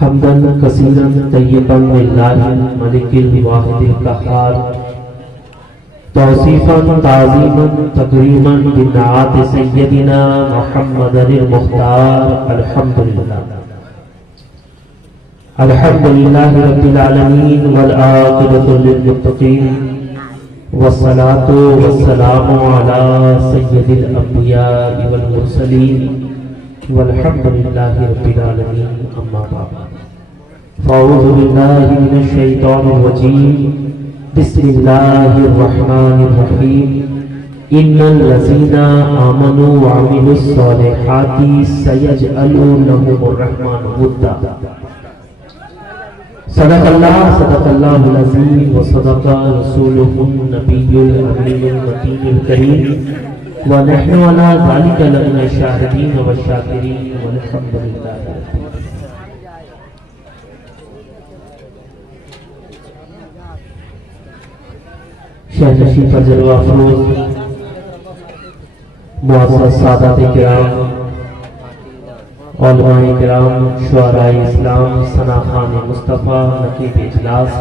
حمدا كثيرا طيبا لله الملك الواحد القهار توصيفا تعظيما تكريما بالنعات سيدنا محمد المختار. الحمد لله رب العالمين والعاقبة للمتقين والصلاة والسلام على سيد الأنبياء والمرسلين والحمد لله رب العالمين. أما بعد فأعوذ بالله من الشيطان الرجيم. بسم الله الرحمن الرحيم. إن الذين آمنوا وعملوا الصالحات سيجعل لهم الرحمن ودا. صدق الله العظيم وصدق رسوله النبي الأمين المتين الكريم ونحن على ذلك لمن الشاهدين والشاكرين والحمد لله. شہنشی فضل و افروز معزز سادات کرام، علماء کرام، شعراء اسلام، ثناخان مصطفیٰ، نقیب اجلاس،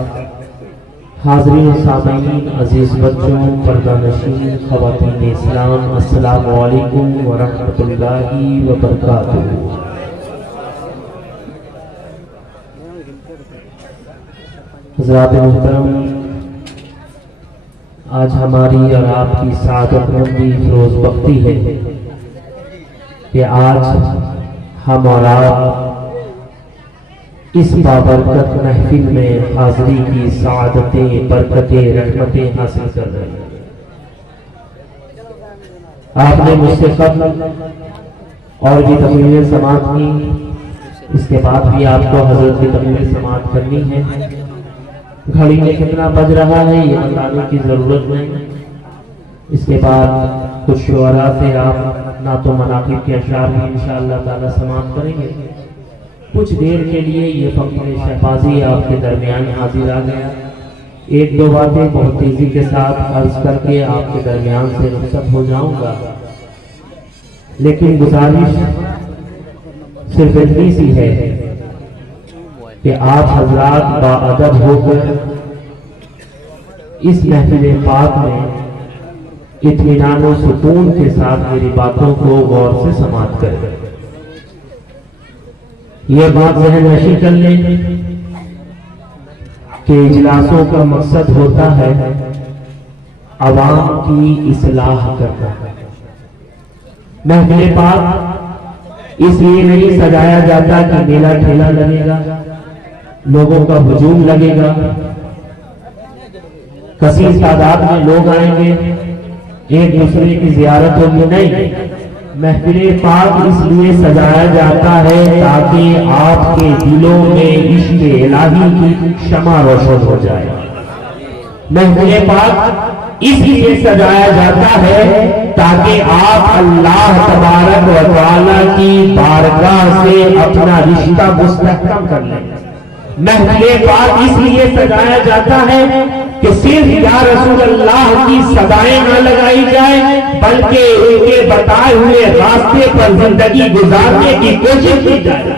حاضرین و سامعین، عزیز بچوں، پردہ نشین، خواتین اسلام، السلام علیکم ورحمۃ اللہ وبرکاتہ. حضرات محترم، آج ہماری اور آپ کی سعادت مندی فروز بختی ہے کہ آج ہم اور آپ اس بابرکت محفل میں حاضری کی سعادتیں، برکتیں، رحمتیں حاصل کر رہے ہیں. آپ نے مجھ سے قبل اور بھی تقریریں سماعت کی، اس کے بعد بھی آپ کو حضرت کی تقریریں سماعت کرنی ہے. گھڑی میں کتنا بج رہا ہے یہ بتانے کی ضرورت نہیں. اس کے بعد کچھ شعراء سے آپ نعت و مناقب کے اشعار بھی انشاءاللہ تعالی سماعت کریں گے. کچھ دیر کے لیے یہ فقیر شہبازی آپ کے درمیان حاضر آ گیا. ایک دو باتیں بہت تیزی کے ساتھ عرض کر کے آپ کے درمیان سے رخصت ہو جاؤں گا، لیکن گزارش صرف اتنی سی ہے کہ آپ حضرات باادب ہو کر اس محفل پاک میں اطمینان و سکون کے ساتھ میری باتوں کو غور سے سماعت کریں. یہ بات ذہن نشی کر لیں کہ اجلاسوں کا مقصد ہوتا ہے عوام کی اصلاح کرنا. محفل پاک اس لیے نہیں سجایا جاتا کہ میلہ ٹھیلا لگے گا، لوگوں کا ہجوم لگے گا، کثیر تعداد میں لوگ آئیں گے، ایک دوسرے کی زیارت ہوگی. نہیں، محفل پاک اس لیے سجایا جاتا ہے تاکہ آپ کے دلوں میں عشق الہی کی شمع روشن ہو جائے. محفل پاک اس لیے سجایا جاتا ہے تاکہ آپ اللہ تبارک و تعالی کی بارگاہ سے اپنا رشتہ مستحکم کر لیں. محفل پاک اس لیے سجایا جاتا ہے کہ صرف یا رسول اللہ کی صدائیں نہ لگائی جائیں بلکہ ان کے بتائے ہوئے راستے پر زندگی گزارنے کی کوشش کی جائے.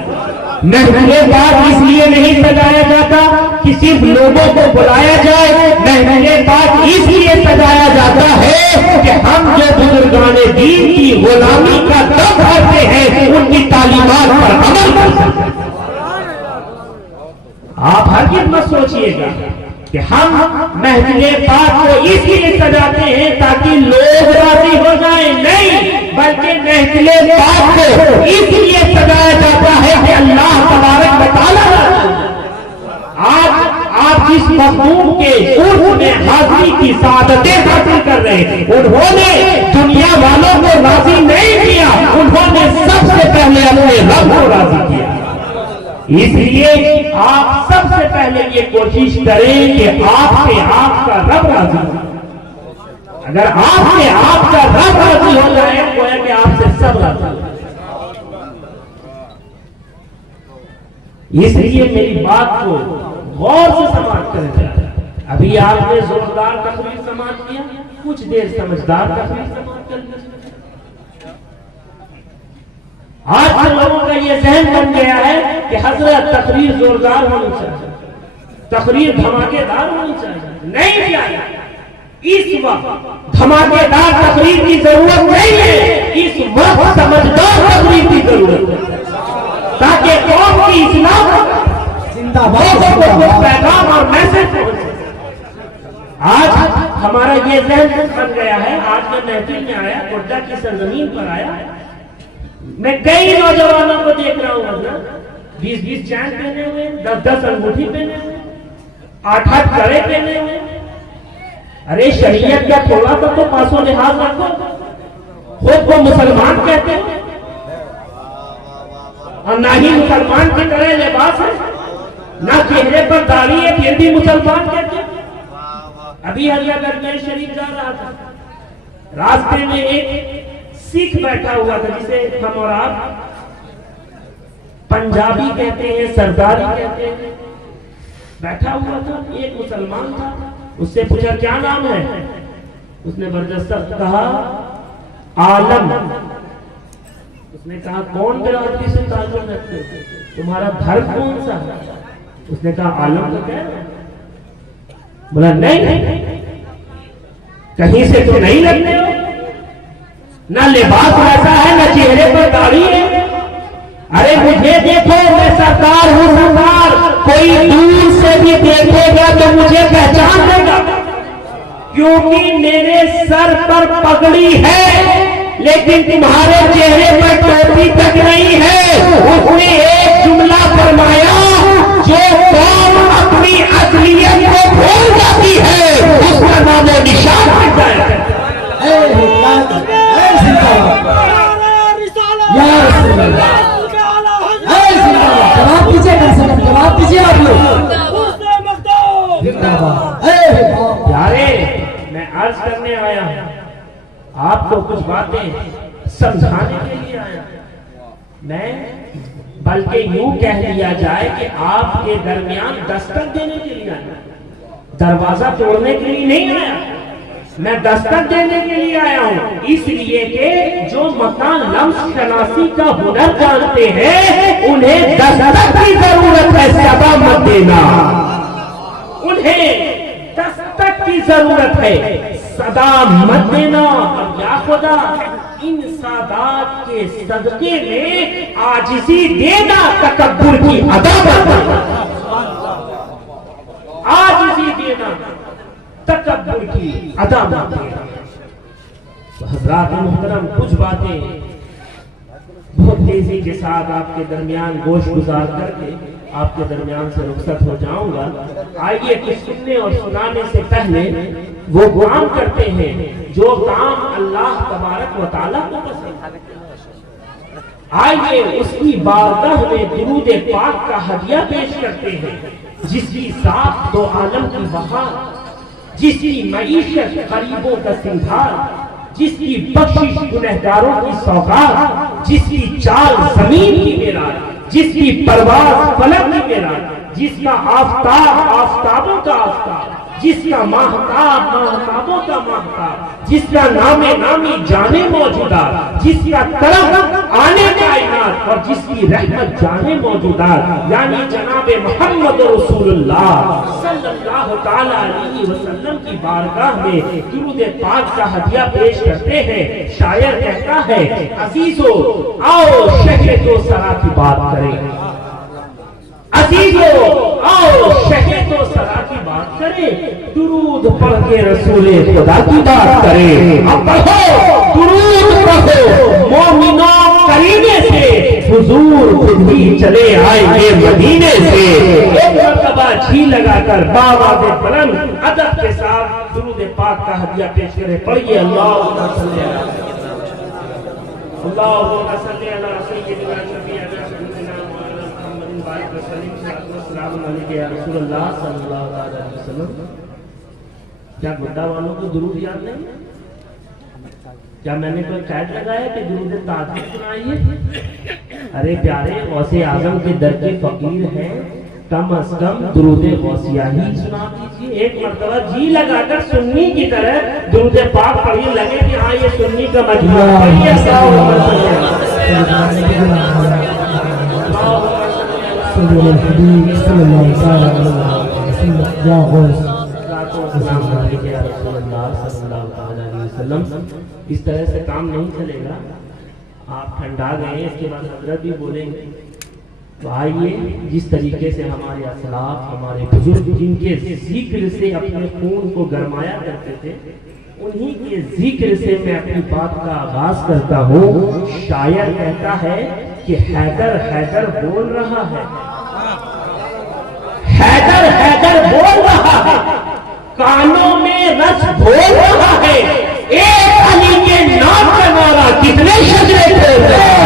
محفل پاک اس لیے نہیں سجایا جاتا کہ صرف لوگوں کو بلایا جائے. محفل پاک اس لیے سجایا جاتا ہے کہ ہم جو بزرگان دین کی غلامی کا دم بھرتے ہیں ان کی تعلیمات پر عمل کر سکتے ہیں. آپ ہرگز مت سوچئے گا کہ ہم محفل پاک کو اس لیے سجاتے ہیں تاکہ لوگ راضی ہو جائیں. نہیں، بلکہ محفل پاک کو اس لیے سجایا جاتا ہے کہ اللہ تبارک و تعالی آج آپ جس مخدوم کے عرف میں حاضری کی سعادتیں حاصل کر رہے ہیں، انہوں نے دنیا والوں کو راضی نہیں کیا، انہوں نے سب سے پہلے اپنے رب کو راضی کیا. اس لیے آپ سب سے پہلے یہ کوشش کریں کہ آپ سے آپ کا رب راضی ہو. اگر آپ سے آپ کا رب راضی ہو جائے تو ہے کہ آپ سے سب راضی ہو. اس لیے میری بات کو غور سے سماعت کریں. ابھی آپ نے زوردار تقریر سماعت کیا، کچھ دیر سمجھدار تقریر سماعت کر لیا. آج لوگوں کا یہ ذہن بن گیا ہے کہ حضرت تقریر زوردار ہونی چاہیے، تقریر دھماکے دار ہونی چاہیے، نہیں چاہیے۔ اس وقت دھماکے دار تقریر کی ضرورت نہیں ہے، اس وقت سمجھدار تقریر کی ضرورت ہے، تاکہ قوم کی اصلاح لوگوں کو کچھ پیغام اور میسج پہنچے۔ آج ہمارا یہ ذہن بن گیا ہے، آج میں محفل میں آیا، گڈا کی سرزمین پر آیا، میں کئی نوجوانوں کو دیکھ رہا ہوں، 20 چین پہنے ہوئے، 10 انگوٹھی پہنے ہوئے، 8 کڑے پہنے ہوئے۔ ارے شریعت کا تھوڑا سا تو پاس و لحاظ رکھو، خود کو مسلمان کہتے ہیں اور نہ ہی مسلمان کی طرح لباس ہے، نہ چہرے پر داڑھی ہے، پھر بھی مسلمان کہتے ہیں۔ ابھی حضرت گرمیان شریف جا رہا تھا، راستے میں ایک سکھ بیٹھا ہوا تھا جسے ہم اور آپ پنجابی کہتے ہیں، سرداری کہتے ہیں، بیٹھا ہوا تھا، ایک مسلمان تھا، اس سے پوچھا کیا نام ہے؟ اس نے برجستہ کہا عالم۔ اس نے کہا کون برادری سے تعلق رکھتے ہو؟ تمہارا دھرم کون سا ہے؟ اس نے کہا عالم تو کہہ رہا ہے۔ بولا نہیں، کہیں سے تو نہیں لگتے ہو، نہ لباس ایسا ہے، نہ چہرے پر داڑھی ہے۔ ارے مجھے دیکھو، میں سردار ہوں، سردار، کوئی دور سے بھی دیکھے گا تو مجھے پہچان دے گا، کیونکہ میرے سر پر پگڑی ہے لیکن تمہارے چہرے پر ٹوپی تک نہیں ہے۔ اس نے ایک جملہ فرمایا، جو قوم اپنی اصلیت کو بھول جاتی ہے اس کا نام و نشان ہٹ جائے۔ جواب دیجیے، جواب دیجیے آپ لوگ۔ پیارے، میں عرض کرنے آیا ہوں، آپ کو کچھ باتیں سمجھانے کے لیے آیا ہوں، میں بلکہ یوں کہہ لیا جائے کہ آپ کے درمیان دستک دینے کے لیے آیا، دروازہ توڑنے کے لیے نہیں آیا، میں دستک دینے کے لیے آیا ہوں، اس لیے کہ جو مکان لمس شناسی کا ہنر جانتے ہیں انہیں دستک کی ضرورت ہے، صدا مت دینا، انہیں دستک کی ضرورت ہے، صدا مت دینا۔ اور یا خدا ان سادات کے صدقے میں عاجزی دینا تکبر کی عداوت ہے، عاجزی دینا تکبر کی عداوت ہے۔ حضرات محترم، کچھ باتیں بہت تیزی کے ساتھ آپ کے درمیان گوش گزار کر کے آپ کے درمیان سے رخصت ہو جاؤں گا۔ آئیے کچھ سننے اور سنانے سے پہلے وہ کام کرتے ہیں جو کام اللہ تبارک و تعالیٰ کو پسند ہے۔ آئیے اس کی بارگاہ میں درود پاک کا ہدیہ پیش کرتے ہیں، جس کی ذات دو عالم کی بہار، جس کی معیشت غریبوں کا سنگھار، جس کی بخشش گنہگاروں کی سوغات، جس کی چال زمین کی معراج، جس کی پرواز فلک کی معراج، جس کا آفتاب آفتابوں کا آفتاب، جس کا ماہتاب ماہتابوں کا ماہتاب، جس کا نام نامی جانے موجودات، جس کا طرف آنے کائنات اور جس کی رحمت جانے موجودات، یعنی جناب محمد رسول اللہ صلی اللہ تعالی علیہ وسلم کی بارگاہ میں درود پاک کا ہدیہ پیش کرتے ہیں۔ شاعر کہتا ہے، عزیزو آؤ شہد و سرا کی بات کریں، عزیزو آؤ شہد و سرا کی بات کریں، درود پڑھ کے رسول خدا کی بات کریں۔ اب پڑھو درود پڑھو مومنوں کرینے سے، حضور خود ہی چلے آئیں گے مدینے سے۔ ایک مرتبہ جھی لگا کر باواز بلند ادب کے ساتھ درود پاک کا ہدیہ پیش کرے۔ پڑھیے اللہم صلی علی سیدنا شفیعنا محمد بارک وسلم السلام علیکم یا رسول اللہ صلی اللہ علیہ وسلم۔ کیا گڈا والوں کو درود یاد نہیں؟ کیا میں نے کوئی قید لگایا کہ درود تعظیم سنائیے؟ ارے پیارے، غوث اعظم کے در کے فقیر ہیں، کم از کم درود غوثیہ ہی سنا دیجیے۔ ایک مرتبہ جی لگا کر سنی کی طرح درود پاک پڑھیے، لگے کہ ہاں یہ سنی کا مجموعہ پڑھیے۔ صلی الحبیب صلی اللہ تعالی علیہ وسلم یا غوث السلام علیکم یا رسول اللہ صلی اللہ تعالی علیہ وسلم. اس طرح سے کام نہیں چلے گا. آپ ٹھنڈا گئے, اس کے بعد حضرت بھی بولیں گے. تو آئیے, جس طریقے سے ہمارے اسلاف, ہمارے بزرگ جن کے ذکر سے اپنے خون کو گرمایا کرتے تھے, انہی کے ذکر سے میں اپنی بات کا آغاز کرتا ہوں. شاعر کہتا ہے کہ حیدر حیدر بول رہا ہے, حیدر حیدر بول رہا ہے, کانوں میں رس بول رہا ہے. ایک علی کے نام کا نعرہ کتنے شجرے بول رہے ہیں.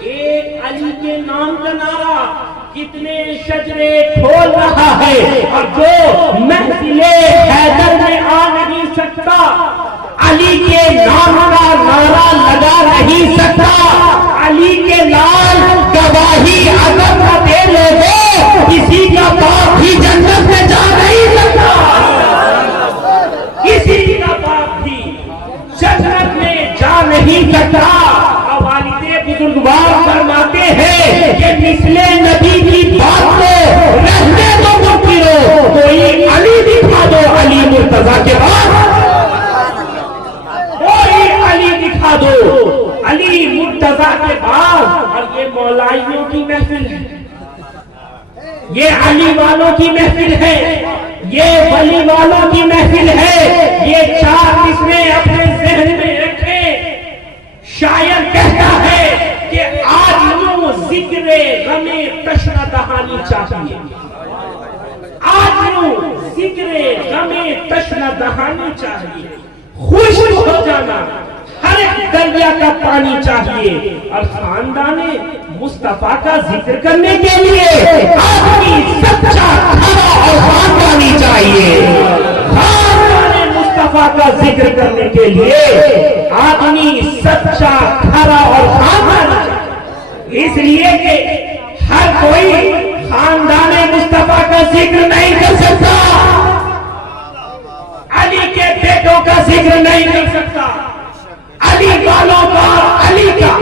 ایک علی کے نام کا نعرہ کتنے شجرے کھول رہا ہے. اور جو محفل حیدر میں آ نہیں سکتا, علی کے نام کا نعرہ لگا نہیں سکتا, علی کے لال گواہی اگر نہ دے لوگے, کسی کا باپ بھی جنت میں جا نہیں سکتا, کسی کا باپ بھی جنت میں جا نہیں سکتا. بزرگوار فرماتے ہیں کہ مثل نبی کی بات کو رہنے دو مت کرو, کوئی علی دکھا دو علی مرتضیٰ کے بعد, کوئی علی دکھا دو علی مرتضیٰ کے بعد. اور یہ مولائیوں کی محفل ہے, یہ علی والوں کی محفل ہے, یہ ولی والوں کی محفل ہے. یہ چار قسمیں اپنے ذہن میں رکھیں. شاعر کہتا ہے کہ آج یوں ذکر غم تشنہ دہانی چاہیے, آج یوں ذکر غم تشنہ دہانی چاہیے. خوش ہو جانا ہر ایک دریا کا پانی چاہیے. اور خاندان مصطفیٰ کا ذکر کرنے کے لیے آدمی سچا کھڑا اور خاندانی چاہیے. خاندان مصطفیٰ کا ذکر کرنے کے لیے آدمی سچا کھڑا اور خاندانی چاہیے. اس لیے کہ ہر کوئی خاندان مصطفیٰ کا ذکر نہیں کر سکتا, علی کے بیٹوں کا ذکر نہیں کر سکتا. علی والوں کا, علی کا,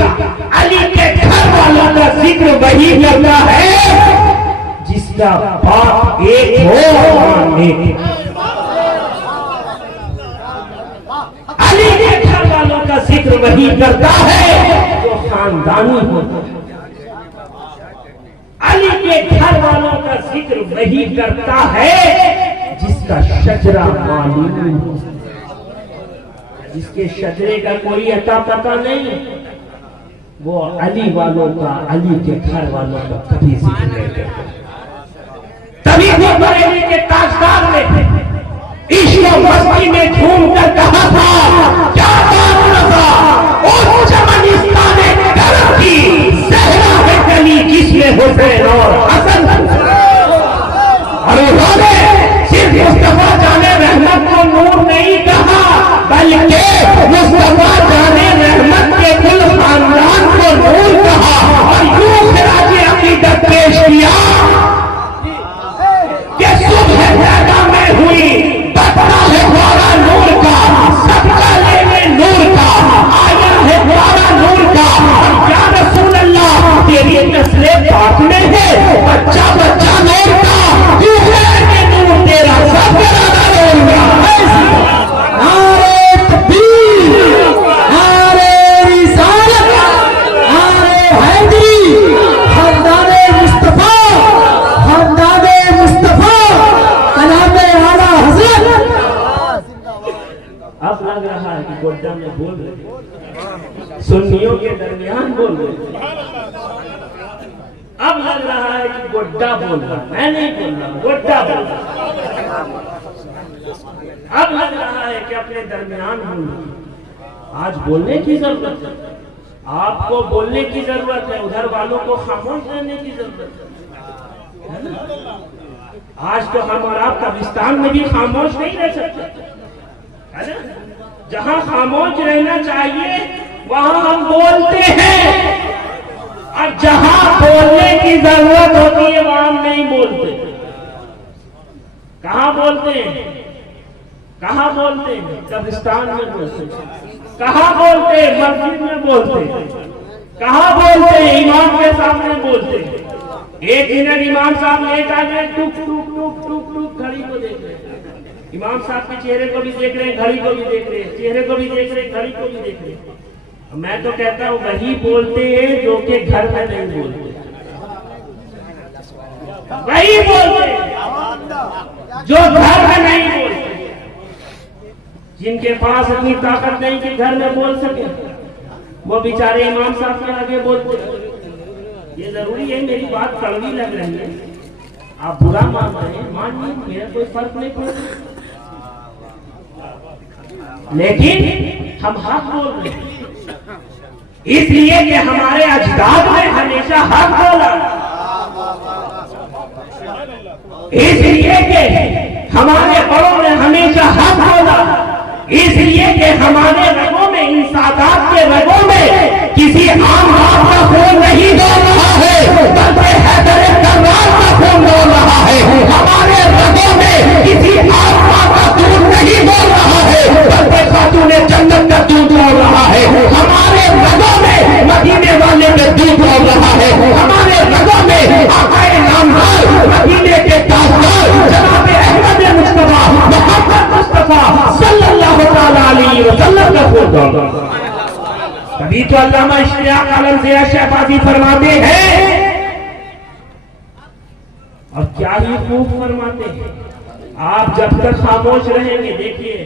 علی کے گھر والوں کا ذکر وہی کرتا ہے جس کا باپ ایک ہو, علی کے گھر والوں کا ذکر وہی کرتا ہے جو خاندانی ہوتا ہے. علی کے گھر والوں کا ذکر وہی کرتا ہے جس کا شجرہ معلوم ہو, جس کے شجرے کا کوئی عطا پتہ نہیں, وہ علی والوں کا, علی کے گھر والوں کا کبھی ذکر نہیں کرتا. تبھی وہ بریلی کے تاجدار نے عشق و مستی میں جھوم کر کہا تھا, کیا بات رضا اور چمنستان کرم کی زہرا ہے گلی جس میں حسین اور حسن. اور انہوں نے صرف مصطفیٰ جان رحمت کو نور نہیں کہا, بلکہ مصطفیٰ جان رحمت کے کل خاندان کو نور کہا. اور یوں خراج عقیدت پیش کیا کہ صبح پیدا میں ہوئی بطرہ ہے دوارا نور کا, سب کا لینے نور کا, آیا ہے دوارا نور کا. اور یا رسول اللہ تیری نسل پاک میں ہے بچہ بچہ نور کا, تو ہے کہ نور تیرا سب کا نور کا. نعرہ تکبیر, نعرہ رسالت, نعرہ حیدری, خاندان مصطفیٰ, خاندان مصطفیٰ, کلام اعلیٰ حضرت. اب لگ رہا ہے کہ گوڈا میں بول رہے, سنیوں کے درمیان بول رہے. اب لگ رہا ہے کہ گوڈا بول رہا, میں نہیں بول رہا, گوڈا بول رہا. اب لگ رہا ہے کہ اپنے درمیان بول رہا. آج بولنے کی ضرورت ہے, آپ کو بولنے کی ضرورت ہے, ادھر والوں کو خاموش رہنے کی ضرورت ہے. آج تو ہم اور آپ قبرستان میں بھی خاموش نہیں رہ سکتے. جہاں خاموش رہنا چاہیے وہاں ہم بولتے ہیں. اور جہاں بولنے کی ضرورت ہوتی ہے وہاں نہیں بولتے. کہاں بولتے ہیں؟ کہاں بولتے ہیں؟ قبرستان میں بولتے ہیں. کہاں بولتے ہیں؟ مسجد میں بولتے ہیں. کہاں بولتے ہیں؟ امام کے سامنے بولتے ہیں. ایک منٹ امام صاحب لیٹ آ گئے, ٹک ٹک ٹک ٹک ٹک گھڑی کو دیکھ رہے ہیں. امام صاحب کے چہرے کو بھی دیکھ رہے ہیں, گھڑی کو بھی دیکھ رہے ہیں, چہرے کو بھی دیکھ رہے ہیں, گھڑی کو بھی دیکھ رہے ہیں. میں تو کہتا ہوں وہی بولتے ہیں جو کہ گھر میں نہیں بولتے. وہی بولتے ہیں جو گھر میں نہیں بولتے. جن کے پاس اتنی طاقت نہیں کہ گھر میں بول سکے وہ بیچارے امام صاحب کے آگے بولتے. یہ ضروری ہے, میری بات کڑوی لگ رہی ہے, آپ برا مان رہے ہیں, مانیے, میرا کوئی فرق نہیں پڑتا, لیکن ہم حق بول رہے ہیں اس لیے کہ ہمارے اجداد نے ہمیشہ حق بولا, اس لیے کہ ہمارے بڑوں نے ہمیشہ حق بولا, اس لیے کہ ہمارے رگوں میں, ان سادات کے رگوں میں کسی عام باپ کا خون نہیں دوڑ رہا ہے بلکہ حیدر کرار کا خون دوڑ رہا ہے. ہمارے رگوں میں کسی عام باپ کا دودھ نہیں دوڑ رہا ہے بلکہ خاتون جنت کا دودھ دوڑ رہا ہے. ہمارے رگوں میں مدینے والے کا دودھ دوڑ رہا ہے. ہمارے رگوں میں آقا نامدار مدینے کے تاجدار جناب احمد مصطفیٰ محمد مصطفیٰ صلی اللہ تعالی علیہ وسلم کا خون دوڑ رہا ہے. تبھی تو علامہ اشتیاق عالم ضیاء شہبازی فرماتے ہیں, اور کیا ہی خوب فرماتے ہیں, آپ جب تک خاموش رہیں گے, دیکھیے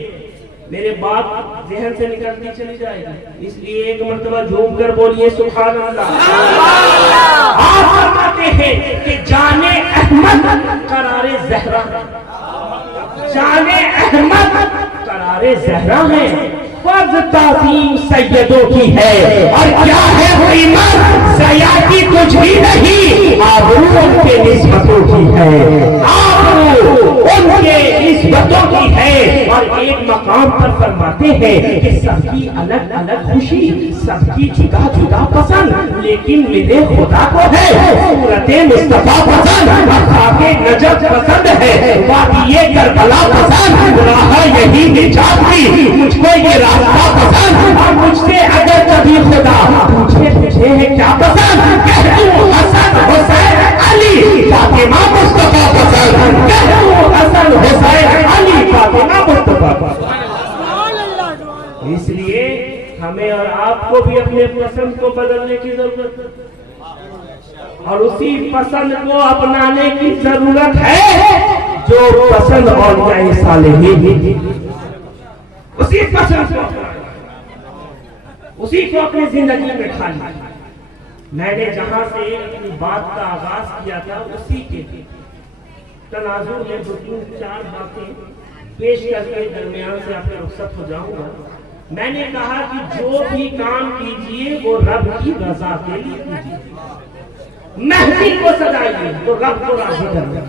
میرے بات ذہن سے نکلتی چلی جائے گی, اس لیے ایک مرتبہ جھوم کر بولیے سبحان اللہ. آپ فرماتے ہیں کہ جانے احمد قرار زہرا, جانے احمد قرار زہرا ہے, فرض تعظیم سیدوں کی ہے, اور کیا ہے قیمت ضیاء کی کچھ بھی نہیں, آبرو ان کے نسبتوں کی ہے, آبرو ان کے نسبتوں کی ہے. اور ایک مقام پر فرماتے ہیں کہ سب کی الگ الگ خوشی, سب کی جدا جدا پسند, لیکن ملے خدا کو ہے صورت مصطفیٰ پسند, خاک نجف پسند ہے, وادی کربلا پسند, راہ یہی نجات کی, مجھ کو یہ راستہ پسند, اور مجھ سے اگر کبھی خدا پوچھے تجھے ہے کیا پسند, کہہ دوں حسن حسین علی فاطمہ مصطفیٰ پسند, کہہ دوں حسن حسین علی فاطمہ مصطفیٰ پسند. اس لیے ہمیں اور آپ کو بھی اپنے پسند کو بدلنے کی ضرورت ہے, اور اسی پسند کو اپنانے کی ضرورت ہے جو پسند اولیاء صالحین, اسی پسند کو اسی کو اپنی زندگی میں ڈھالنا. میں نے جہاں سے اپنی بات کا آغاز کیا تھا اسی کے تناظر میں دو تین چار باتیں پیش کر کے درمیان سے آپ کے رخصت ہو جاؤں گا. میں نے کہا کہ جو بھی کام کیجئے وہ رب کی رضا کے لیے کیجئے, مہدی کو سجائیے تو رب کو راضی کرنا,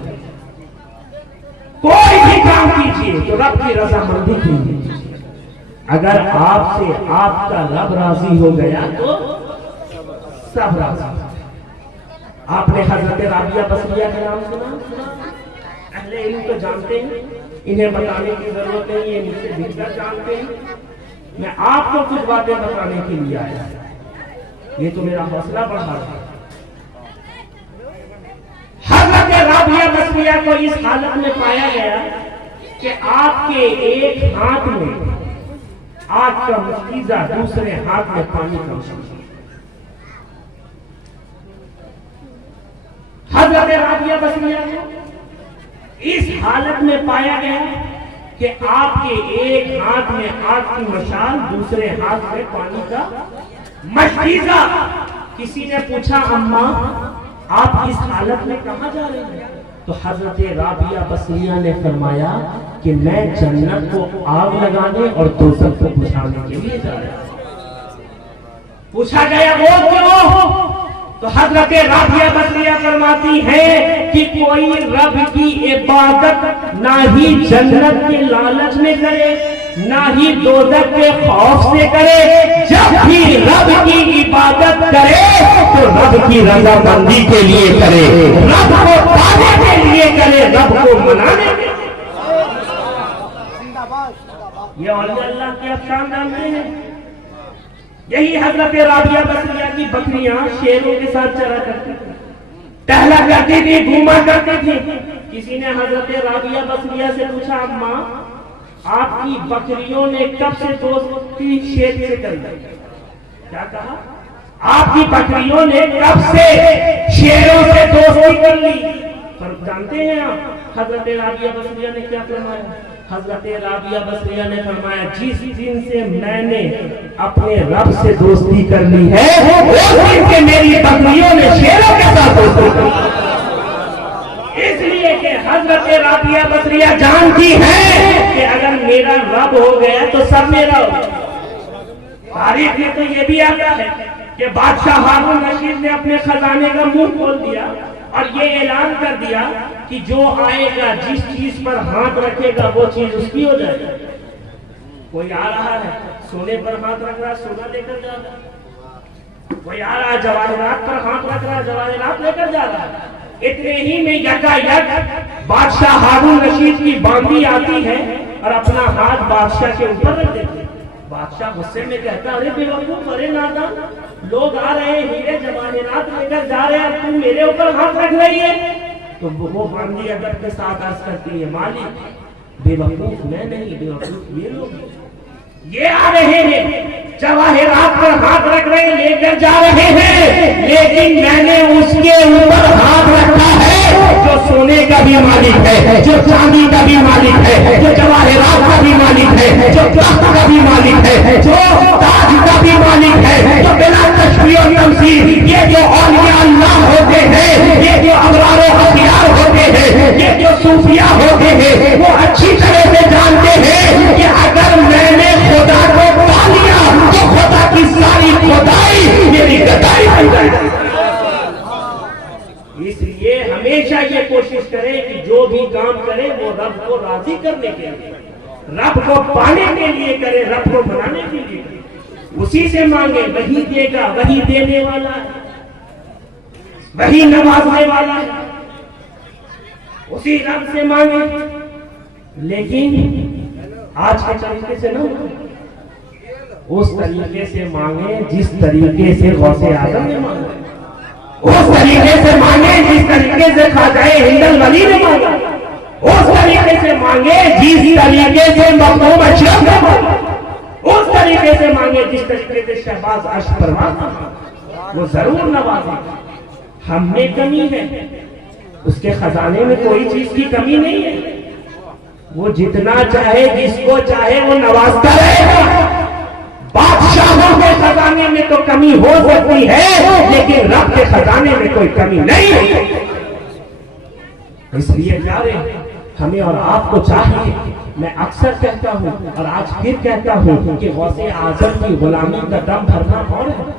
کوئی بھی کام کیجئے تو رب کی رضامندی کیجئے. اگر آپ سے آپ کا رب راضی ہو گیا تو سب راضی. آپ نے حضرت رابعہ بصریہ کا نام سنا, اہل علم تو جانتے ہیں, انہیں بتانے کی ضرورت نہیں ہے, مجھ سے بہتر جانتے ہیں. میں آپ کو کچھ باتیں بتانے کے لیے آیا, یہ تو میرا حوصلہ بڑھا رہا ہے. حضرت رابعہ بصریہ کو اس حالت میں پایا گیا کہ آپ کے ایک ہاتھ میں آگ کا مشکیزہ, دوسرے ہاتھ میں پانی کا مشکیزہ. حضرت رابعہ بصریہ کو اس حالت میں پایا گیا کہ آپ کے ایک ہاتھ میں آگ کی مشال, دوسرے ہاتھ میں پانی کا مشکیزہ. کسی نے پوچھا اماں آپ اس حالت میں کہاں جا رہے ہیں؟ تو حضرت رابعہ بصریہ نے فرمایا کہ میں جنت کو آگ لگانے اور دوزخ کو بجھانے کے لیے جا رہا ہوں. پوچھا گیا وہ کیوں؟ تو حضرت رابعہ بصریہ فرماتی ہے کہ کوئی رب کی عبادت نہ ہی جنت کے لالچ میں کرے, نہ ہی دوزخ کے خوف سے کرے. جب بھی رب کی عبادت کرے تو رب رب کی رضامندی کے لیے کرے، رب کو پانے کے لیے کرے، رب کو منانے کے لیے۔ یہ اولیاء اللہ کے افسان جانتے ہیں؟ یہی حضرت رابعہ بصریہ کی بکریاں شیروں کے ساتھ چرا کرتی تھی، ٹہلا کرتی تھی، گھوما کرتی تھی۔ کسی نے حضرت رابعہ بصریہ سے پوچھا، اماں آپ کی بکریوں نے کب سے دوستی شیر سے کر لی؟ کیا کہا؟ آپ کی بکریوں نے کب سے شیروں سے دوستی کر لی؟ پر جانتے ہیں آپ حضرت رابعہ بصریہ نے کیا فرمایا؟ حضرت رابعہ بصریہ نے فرمایا، جس دن سے میں نے اپنے رب سے دوستی کر لی ہے اس دن سے میری بکریوں نے شیروں کے ساتھ دوستی کر لی۔ اس لیے کہ حضرت رابعہ بصریہ جانتی ہے کہ اگر میرا رب ہو گیا تو سب میرا ہو گیا۔ تاریخ میں تو یہ بھی آتا ہے کہ بادشاہ ہارون رشید نے اپنے خزانے کا منہ کھول دیا اور یہ اعلان کر دیا کہ جو آئے گا جس چیز پر ہاتھ رکھے گا وہ چیز اس کی ہو جائے گا۔ کوئی آ رہا ہے سونے پر ہاتھ رکھ رہا ہے، سونا لے کر جا رہا ہے۔ کوئی آ رہا ہے جواہرات پر ہاتھ رکھ رہا ہے، جواہرات لے کر جا رہا ہے۔ اتنے ہی میں یکا یک بادشاہ ہارون رشید کی باندھی آتی ہے اور اپنا ہاتھ بادشاہ کے اوپر رکھ دیتے ہیں۔ بادشاہ غصے میں کہتا ہے، ارے بے وقوف، ارے نادان، لوگ آ رہے ہیں ہیرے جواہرات لے کر جا رہے ہیں، تم میرے اوپر ہاتھ رکھ رہی ہے۔ تو وہ باندھی ادب کے ساتھ عرض کرتی ہے، مالک بے وقوف میں نہیں، بے وقوف یہ لوگ، یہ آ رہے ہیں جواہرات پر ہاتھ رکھ رہے ہیں، لے کر جا رہے ہیں، لیکن میں نے اس کے اوپر ہاتھ رکھا ہے جو سونے کا بھی مالک ہے، جو چاندی کا بھی مالک ہے، جو جواہرات کا بھی مالک ہے، جو تخت کا بھی مالک ہے، جو تاج کا بھی مالک ہے، جو بلا تشبیہ و تمثیل یہ جو اولیاء اللہ ہوتے ہیں، یہ جو ابرار و اخیار ہوتے ہیں، یہ جو صوفیاء ہوتے ہیں، وہ اچھی طرح سے جانتے ہیں کہ اگر میں نے خدا کو پا لیا تو خدا کی ساری خدائی میری گدائی بن جائے گی۔ اس لیے ہمیشہ یہ کوشش کریں کہ جو بھی کام کریں وہ رب کو راضی کرنے کے لیے، رب کو پانے کے لیے کریں، رب کو منانے کے لیے کریں۔ اسی سے مانگے، وہی دے گا، وہی دینے والا ہے، وہی نوازنے والا ہے، اسی رب سے مانگے۔ لیکن آج کے طریقے سے نہ، اس طریقے سے مانگے جس طریقے سے غوث اعظم نے مانگا، اس طریقے سے مانگے جس طریقے سے خواجہ ہند الولی نے مانگا، اس طریقے سے مانگے جس طریقے سے مخدوم اشرف نے مانگا، اس طریقے سے مانگے جس طریقے سے شہباز اشرف پروان نے مانگا، وہ ضرور نوازے گا۔ ہم میں کمی ہے، اس کے خزانے میں کوئی چیز کی کمی نہیں ہے، وہ جتنا چاہے جس کو چاہے وہ نوازتا رہے گا۔ بادشاہوں کے خزانے میں تو کمی ہو سکتی ہے لیکن رب کے خزانے میں کوئی کمی نہیں ہے۔ اس لیے پیارے ہمیں اور آپ کو چاہیے، میں اکثر کہتا ہوں اور آج پھر کہتا ہوں کہ غوث اعظم کی غلامی کا دم بھرنا اور ہے،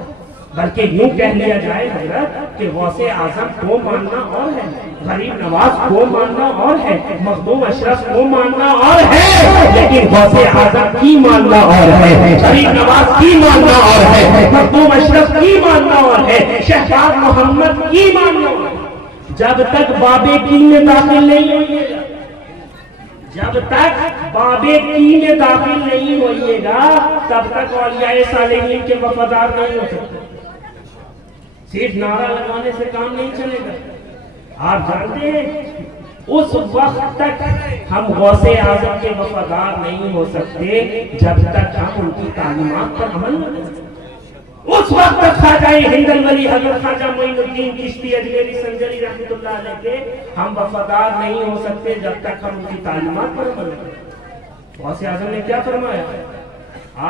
بلکہ یوں کہہ لیا جائے حضرت کہ غوث اعظم کو ماننا اور ہے، غریب نواز کو ماننا اور ہے، مخدوم اشرف کو ماننا اور ہے، لیکن غوث اعظم کی ماننا اور ہے، غریب نواز کی ماننا اور ہے، مخدوم اشرف کی ماننا اور ہے، شہباز محمد کی ماننا اور ہے۔ جب تک بابے کی میں داخل نہیں ہوئیے گا، جب تک بابے کی میں داخل نہیں ہوئیے گا تب تک اولیاء صالحین کے وفادار نہیں ہو سکتے۔ صرف نعرہ لگانے سے کام نہیں چلے گا۔ آپ جانتے ہیں اس وقت تک ہم غوث اعظم کے وفادار نہیں ہو سکتے جب تک ہم ان کی تعلیمات پر عمل نہ کریں۔ اس وقت تک خواجہ ہند الولی حضرت خواجہ معین الدین چشتی اجمیری سنجری رحمۃ اللہ علیہ کے ہم وفادار نہیں ہو سکتے جب تک ہم ان کی تعلیمات پر عمل کریں۔ غوث اعظم نے کیا فرمایا؟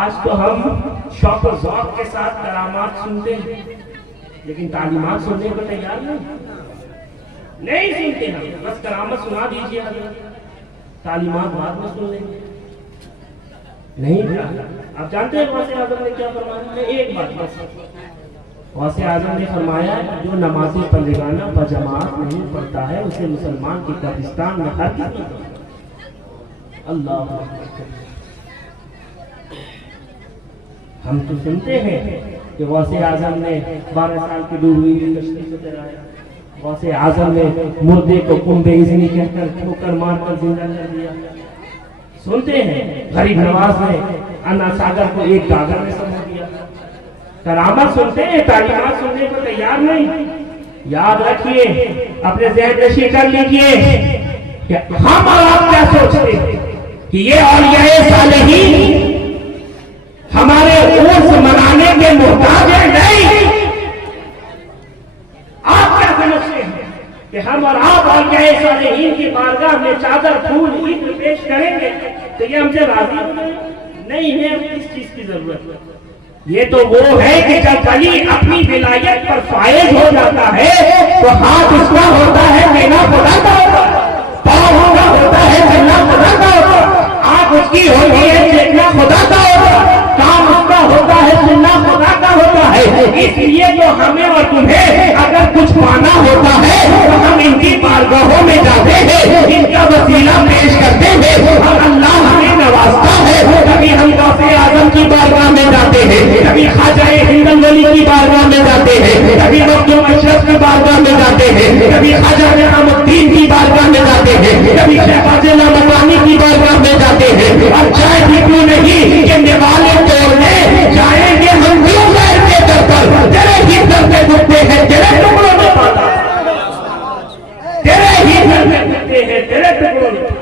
آج تو ہم شوق و ذوق کے ساتھ کرامات سنتے ہیں لیکن تعلیمات سننے کو تیار نہیں سنتے ہیں، بس کرامت سنا دیجیے حضرت، تعلیمات بعد میں سن لیں گے۔ نہیں، آپ جانتے ہیں غوث اعظم نے کیا فرمایا؟ ایک بات بس، غوث اعظم نے فرمایا جو نماز پنجگانہ بجماعت نہیں پڑھتا ہے اسے مسلمان کی قبرستان میں ہر کسی اللہ۔ ہم تو سنتے ہیں کہ غوث اعظم نے 12 سال کی ڈوبی ہوئی کشتی سے تیرایا، غوث اعظم نے مردے کو کنبے اذنی کہہ کر ٹھوکر مار کر زندہ کر دیا۔ سنتے ہیں غریب نواز نے انا ساگر کو ایک گاگر میں سمجھ دیا۔ کرامت سنتے ہیں، تعلیمات سننے کو تیار نہیں۔ یاد رکھیے، اپنے ذہن نشین کر لیجئے کہ ہم اور آپ کیا سوچتے ہیں کہ یہ اولیاء صالحین ہمارے عرس منانے کے محتاج ہیں؟ نہیں۔ آپ کیا سمجھتے ہیں کہ ہم اور آپ اولیاء صالحین کی بارگاہ میں چادر پھول عطر پیش کریں گے تو یہ ہم سے راضی ہوئے؟ نہیں ہے۔ کس چیز کی ضرورت ہے؟ یہ تو وہ ہے کہ جب ولی اپنی ولایت پر فائز ہو جاتا ہے تو ہاتھ اس کا ہوتا ہے بنا خدا کا ہوتا ہے، پاؤں اس کا ہوتا ہے بنا خدا کا ہوتا ہے، آنکھ اس کی ہوتی ہے دیکھنا خدا کا ہوتا ہے، کام اس کا ہوتا ہے سننا خدا کا ہوتا ہے۔ اس لیے تو ہمیں اور تمہیں اگر کچھ پانا ہوتا ہے تو ہم ان کی بارگاہوں میں جاتے ہیں، ان کا وسیلہ پیش کرتے ہیں اور اللہ ہمیں نوازتا ہے۔ کبھی ہم غوث اعظم کی بارگاہ میں جاتے ہیں، کبھی خواجہ ہندل ولی کی بارگاہ میں جاتے ہیں، کبھی مخدوم اشرف کی بارگاہ میں جاتے ہیں، کبھی خواجہ نظام الدین کی بارگاہ میں جاتے ہیں، کبھی شہباز مکانی کی بارگاہ میں جاتے ہیں۔ اور چاہے بھی کیوں نہیں کہ نوالے توڑنے جائیں گے ہم بھی غیر کے در پر، تیرے ہی در پہ دکھتے ہیں تیرے ٹکڑوں میں پاتا، تیرے ہی در پہ دکھتے ہیں تیرے ٹکڑوں میں۔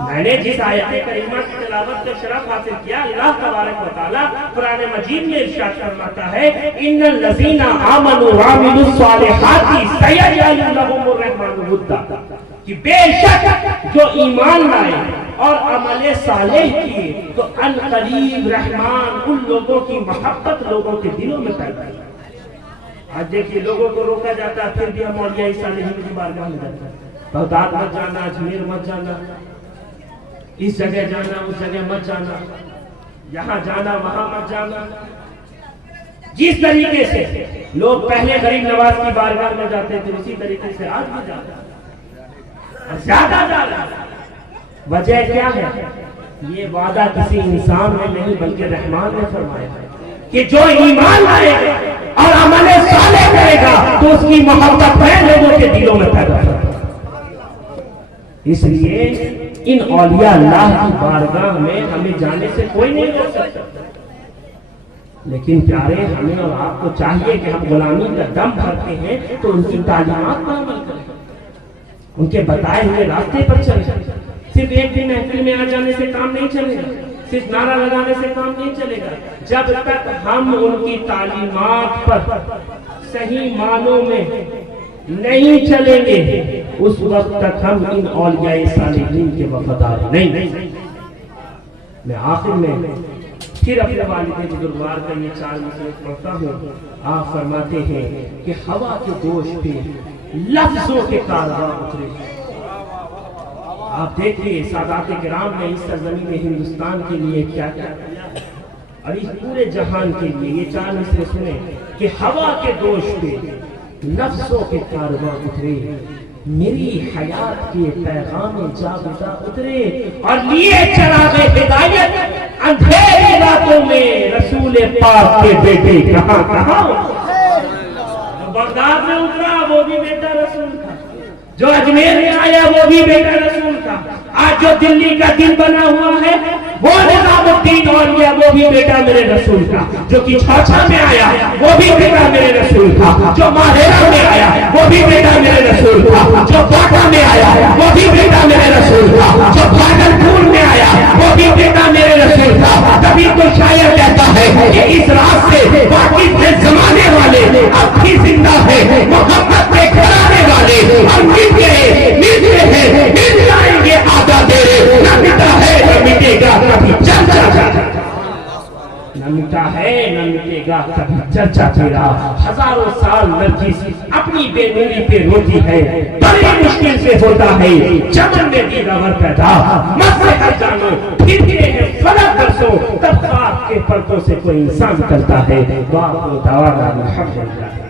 میں نے جس آیت کریمہ کی تلاوت کا شرف حاصل کیا، اللہ تبارک و تعالیٰ قرآن مجید میں ارشاد فرماتا ہے ان الذین آمنوا وعملوا الصالحات سیجعل لهم الرحمن ودا، کہ بے شک جو ایمان لائے اور عمل صالح کیے تو ان قریب رحمان ان لوگوں کی محبت لوگوں کے دلوں میں پیدا ہے۔ آج دیکھیے لوگوں کو روکا جاتا ہے، پھر بھی ہم اولیاء صالحین کی بارگاہ میں جاتے ہیں۔ بغداد مت جانا، اجمیر مت جانا، اس جگہ جانا اس جگہ مت جانا، یہاں جانا وہاں مت جانا۔ جس طریقے سے لوگ پہلے غریب نواز کی بارگاہ میں جاتے تھے اسی طریقے سے آج بھی جاتے ہیں، اور زیادہ جانا۔ وجہ کیا ہے؟ یہ وعدہ کسی انسان نے نہیں بلکہ رحمان نے فرمایا ہے کہ جو ایمان لائے گا اور عمل صالح کرے گا تو اس کی محبت میں لوگوں کے دلوں میں پیدا ہوگی۔ اس لیے ان اولیاء اللہ کی بارگاہ میں ہمیں جانے سے کوئی نہیں روک سکتا، لیکن پیارے ہمیں اور آپ کو چاہیے کہ ہم غلامی کا دم بھرتے ہیں تو ان کی تعلیمات پر عمل کریں، ان کے بتائے ہوئے راستے پر چلیں۔ صرف ایک دن محفل میں آ جانے سے کام نہیں چلے گا، صرف نعرہ لگانے سے کام نہیں چلے گا۔ جب تک ہم ان کی تعلیمات پر صحیح معنوں میں نہیں چلیں گے اس وقت تک ہم ان اولیاء صالحین کے وفادار نہیں۔ میں آخر میں پھر اپنے والد بزرگوار کا یہ 4 مصرع پڑھتا ہوں۔ آپ فرماتے ہیں کہ ہوا کے دوش پہ لفظوں کے کارواں اترے۔ آپ دیکھیے سادات کرام نے اس سرزمین ہندوستان کے لیے کیا کیا ہے اور اس پورے جہان کے لیے۔ یہ 4 مصرع سنیں کہ ہوا کے دوش پہ لفظوں کے کارواں اترے، میری حیات کے پیغام جاگتا اترے اور لیے چراغ ہدایت اندھیری راتوں میں رسول پاک کے بیٹے کہاں کہاں۔ بغداد میں اترا وہ بھی بیٹا رسول تھا، جو اجمیر میں آیا وہ بھی بیٹا رسول تھا، آج جو دلی کا دل بنا ہوا ہے وہ نظام الدین اولیاء وہ بھی بیٹا میرے رسول کا، جو کہ چھاچھا میں آیا وہ بھی بیٹا میرے رسول کا، جو ماہیرہ میں آیا وہ بھی بیٹا میرے رسول کا، جو باٹا میں آیا وہ بھی بیٹا میرے رسول کا، جو بھاگلپور میں آیا وہ بھی بیٹا میرے رسول کا۔ تبھی تو شاعر کہتا ہے کہ اس راز سے واقف ہے زمانے والے اب بھی زندہ ہے محبت پہ کرانے والے، اور مل گئے مل جائیں گے آدھا دیر، نہ مٹا ہے نہ مٹے گا کبھی چرچا تیرا، نہ مٹا ہے نہ مٹے گا کبھی چرچا تیرا۔ ہزاروں سال نرگس اپنی بے نوری پہ روتی ہے، بڑی مشکل سے ہوتا ہے چمن میں دیدار پیدا، مت سے ہر جانو پھرتے ہیں فلک برسوں، تب خواب کے پرتوں سے کوئی انسان کرتا ہے دعا کو دعا کا الحمدللہ۔